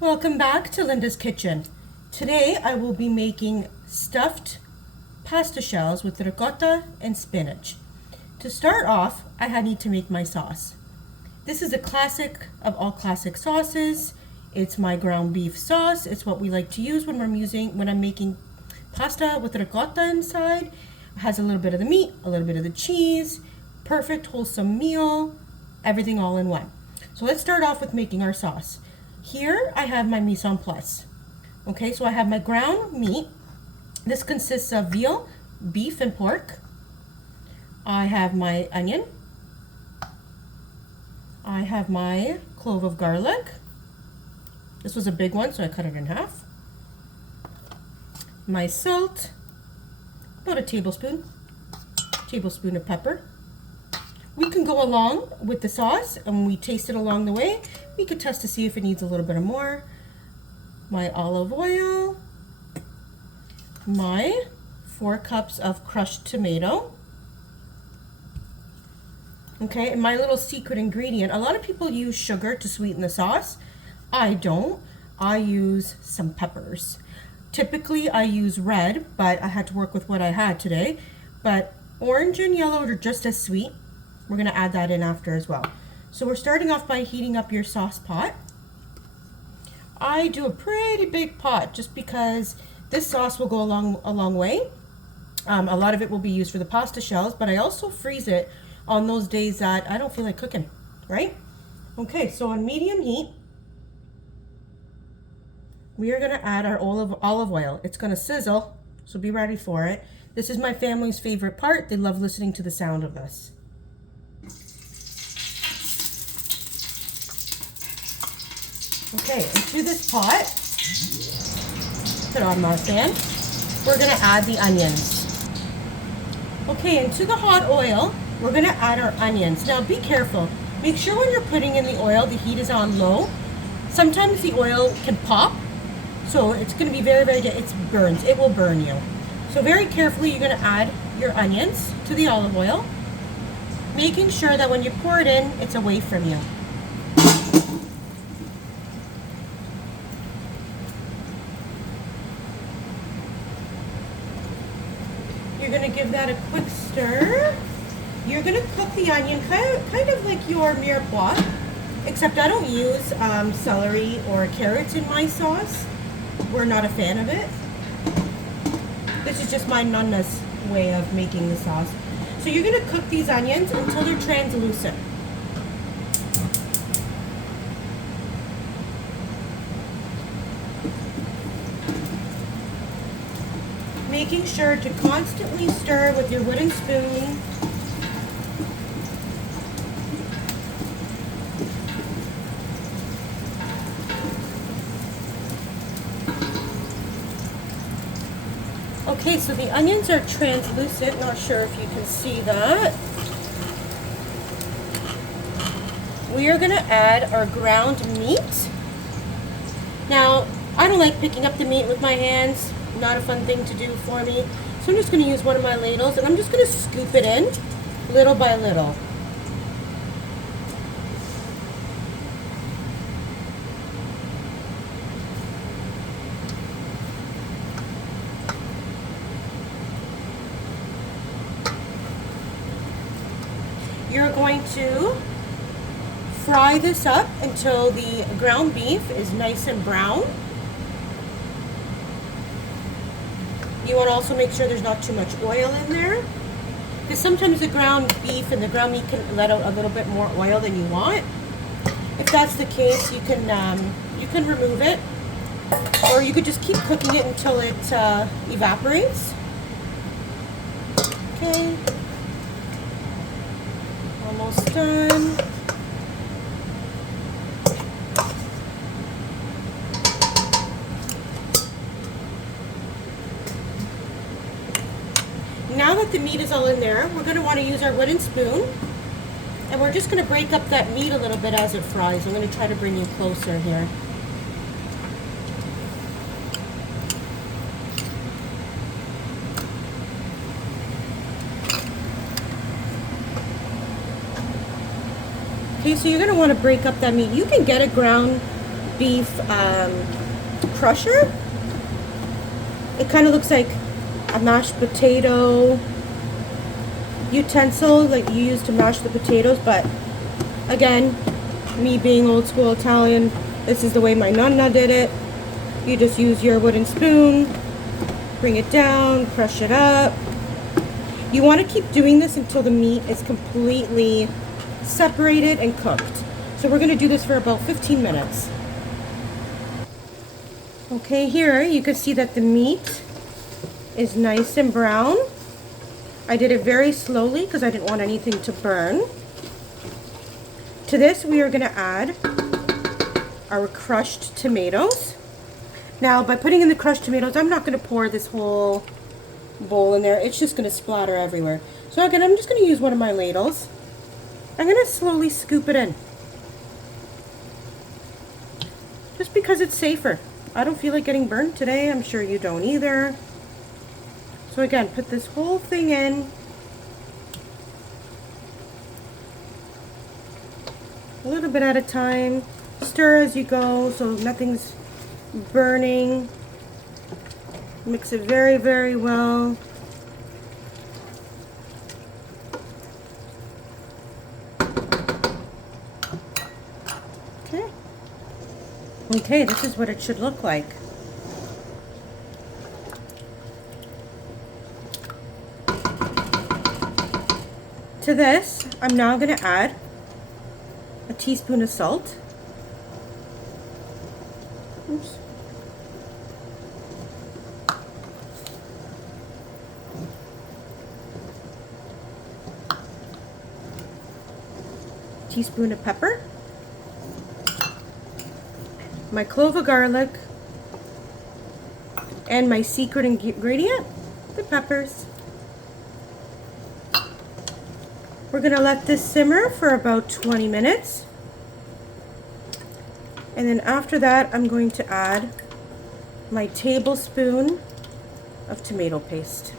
Welcome back to Linda's Kitchen. Today I will be making stuffed pasta shells with ricotta and spinach. To start off, I need to make my sauce. This is a classic of all classic sauces. It's my ground beef sauce. It's what we like to use when I'm making pasta with ricotta inside. It has a little bit of the meat, a little bit of the cheese, perfect wholesome meal, everything all in one. So let's start off with making our sauce. Here I have my mise en place. Okay, so I have my ground meat. This consists of veal, beef, and pork. I have my onion. I have my clove of garlic. This was a big one, so I cut it in half. My salt, about a tablespoon of pepper. We can go along with the sauce, and when we taste it along the way, we could test to see if it needs a little bit more. My olive oil, my 4 cups of crushed tomato. Okay, and my little secret ingredient, a lot of people use sugar to sweeten the sauce. I don't. I use some peppers. Typically I use red, but I had to work with what I had today. But orange and yellow are just as sweet. We're going to add that in after as well. So we're starting off by heating up your sauce pot. I do a pretty big pot just because this sauce will go a long way. A lot of it will be used for the pasta shells, but I also freeze it on those days that I don't feel like cooking, right? Okay, so on medium heat, we are going to add our olive oil. It's going to sizzle, so be ready for it. This is my family's favorite part. They love listening to the sound of this. Okay, into this pot, put on my fan, we're going to add the onions. Okay, into the hot oil, we're going to add our onions. Now be careful. Make sure when you're putting in the oil, the heat is on low. Sometimes the oil can pop, so it's going to be very, it will burn you. So very carefully, you're going to add your onions to the olive oil, making sure that when you pour it in, it's away from you. You're going to give that a quick stir. You're going to cook the onion kind of like your mirepoix, except I don't use celery or carrots in my sauce. We're not a fan of it. This is just my nonna's way of making the sauce. So you're going to cook these onions until they're translucent. Making sure to constantly stir with your wooden spoon. Okay, so the onions are translucent. Not sure if you can see that. We are going to add our ground meat. Now, I don't like picking up the meat with my hands. Not a fun thing to do for me. So I'm just going to use one of my ladles and I'm just going to scoop it in little by little. You're going to fry this up until the ground beef is nice and brown. You want to also make sure there's not too much oil in there, because sometimes the ground beef and the ground meat can let out a little bit more oil than you want. If that's the case, you can remove it, or you could just keep cooking it until it evaporates. Okay, almost done. Now that the meat is all in there, we're going to want to use our wooden spoon, and we're just going to break up that meat a little bit as it fries. I'm going to try to bring you closer here. Okay, so you're going to want to break up that meat. You can get a ground beef crusher. It kind of looks like a mashed potato utensil like you use to mash the potatoes, but again, me being old school Italian, this is the way my nonna did it. You just use your wooden spoon, bring it down, crush it up. You want to keep doing this until the meat is completely separated and cooked. So we're going to do this for about 15 minutes. Okay, here you can see that the meat is nice and brown. I did it very slowly because I didn't want anything to burn. To this, we are going to add our crushed tomatoes. Now, by putting in the crushed tomatoes, I'm not going to pour this whole bowl in there. It's just going to splatter everywhere. So again, I'm just going to use one of my ladles. I'm going to slowly scoop it in. Just because it's safer. I don't feel like getting burnt today. I'm sure you don't either. So again, put this whole thing in. A little bit at a time. Stir as you go so nothing's burning. Mix it very, very well. Okay. Okay, this is what it should look like. To this, I'm now going to add a teaspoon of salt. Oops. Teaspoon of pepper. My clove of garlic. And my secret ingredient, the peppers. We're going to let this simmer for about 20 minutes. And then after that, I'm going to add my tablespoon of tomato paste.